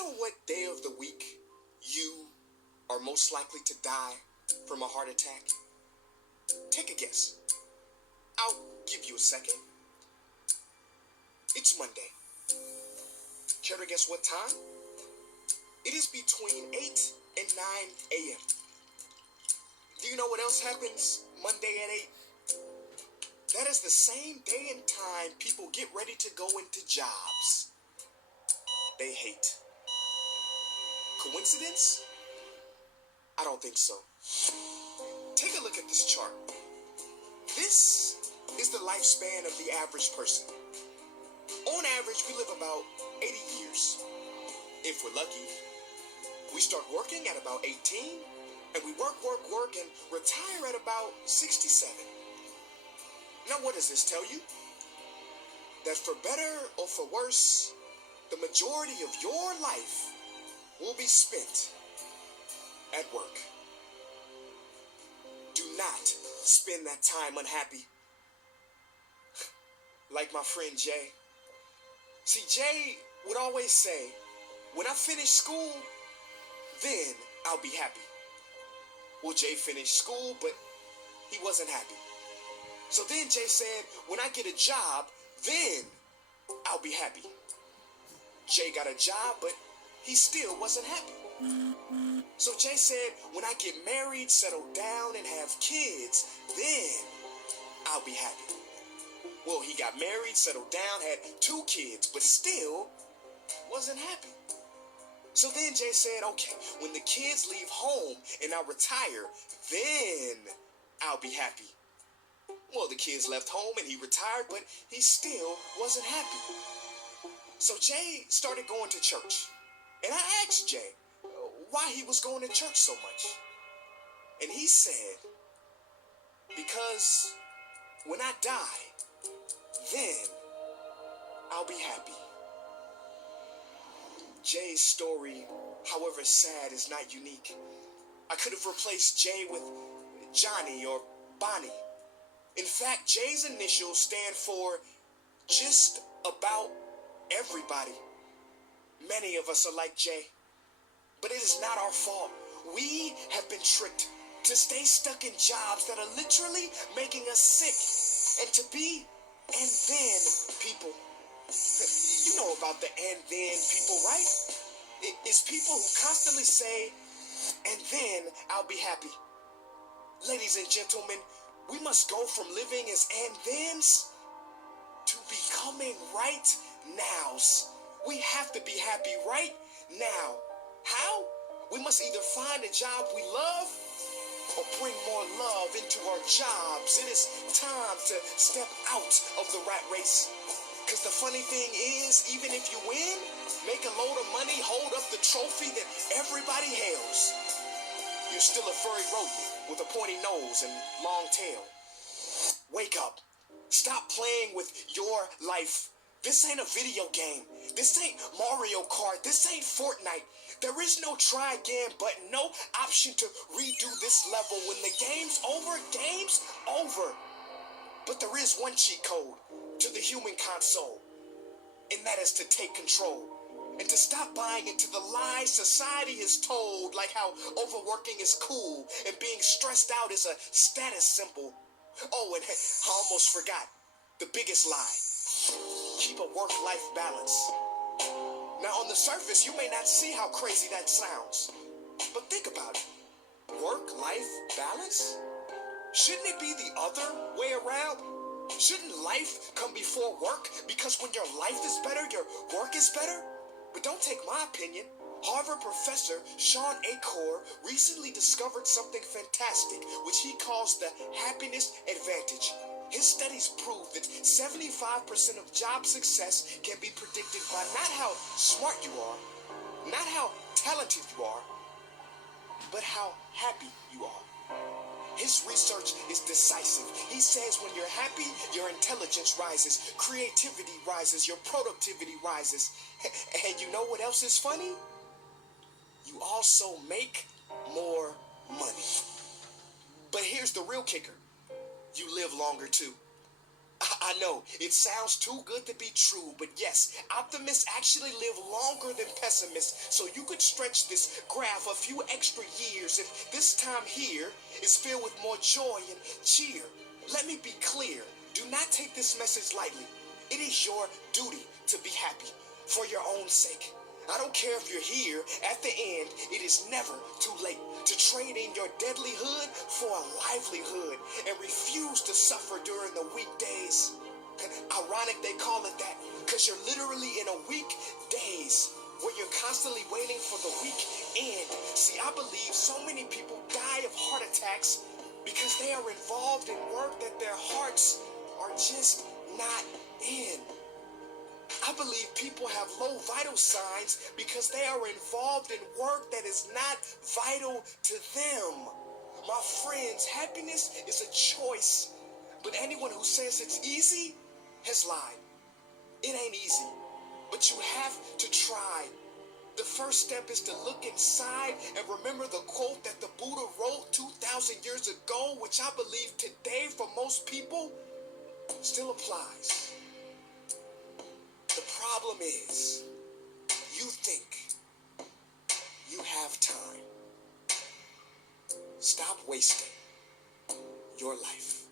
know what day of the week you are most likely to die from a heart attack? Take a guess. I'll give you a second. It's Monday. Care to guess what time? It is between 8 and 9 a.m. Do you know what else happens Monday at 8? That is the same day and time people get ready to go into jobs they hate. Coincidence? I don't think so. Take a look at this chart. This is the lifespan of the average person. On average, we live about 80 years. If we're lucky, we start working at about 18, and we work, and retire at about 67. Now, what does this tell you? That for better or for worse, the majority of your life will be spent at work. Do not spend that time unhappy. Like my friend Jay. See, Jay would always say, when I finish school, then I'll be happy. Well, Jay finished school, but he wasn't happy. So then Jay said, when I get a job, then I'll be happy. Jay got a job, but he still wasn't happy. So Jay said, when I get married, settle down, and have kids, then I'll be happy. Well, he got married, settled down, had 2 kids, but still wasn't happy. So then Jay said, okay, when the kids leave home and I retire, then I'll be happy. Well, the kids left home and he retired, but he still wasn't happy. So Jay started going to church. And I asked Jay why he was going to church so much. And he said, because when I die, then I'll be happy. Jay's story, however sad, is not unique. I could have replaced Jay with Johnny or Bonnie. In fact, Jay's initials stand for just about everybody. Many of us are like Jay, but it is not our fault. We have been tricked to stay stuck in jobs that are literally making us sick, and to be and then people. You know about the and then people, right? It's people who constantly say, and then I'll be happy. Ladies and gentlemen, we must go from living as and thens to becoming right nows. We have to be happy right now. How? We must either find a job we love or bring more love into our jobs. It is time to step out of the rat race. Because the funny thing is, even if you win, make a load of money, hold up the trophy that everybody hails, you're still a furry rodent with a pointy nose and long tail. Wake up. Stop playing with your life. This ain't a video game. This ain't Mario Kart. This ain't Fortnite. There is no try again button, no option to redo this level. When the game's over. But there is one cheat code to the human console, and that is to take control and to stop buying into the lies society has told, like how overworking is cool and being stressed out is a status symbol. Oh, and I almost forgot the biggest lie. Keep a work-life balance. Now, on the surface, you may not see how crazy that sounds, but think about it. Work-life balance? Shouldn't it be the other way around? Shouldn't life come before work? Because when your life is better, your work is better? But don't take my opinion. Harvard professor Sean Acor recently discovered something fantastic, which he calls the happiness advantage. His studies prove that 75% of job success can be predicted by not how smart you are, not how talented you are, but how happy you are. His research is decisive. He says when you're happy, your intelligence rises, creativity rises, your productivity rises. And you know what else is funny? You also make more money. But here's the real kicker. You live longer too. I know, it sounds too good to be true, but yes, optimists actually live longer than pessimists, so you could stretch this graph a few extra years if this time here is filled with more joy and cheer. Let me be clear, do not take this message lightly. It is your duty to be happy for your own sake. I don't care if you're here at the end, it is never too late to trade in your deadly hood for a livelihood and refuse to suffer during the weekdays. Ironic they call it that, because you're literally in a week days where you're constantly waiting for the weekend. See, I believe so many people die of heart attacks because they are involved in work that their hearts are just not in. I believe people have low vital signs because they are involved in work that is not vital to them. My friends, happiness is a choice, but anyone who says it's easy has lied. It ain't easy, but you have to try. The first step is to look inside and remember the quote that the Buddha wrote 2,000 years ago, which I believe today for most people still applies. The problem is, you think you have time. Stop wasting your life.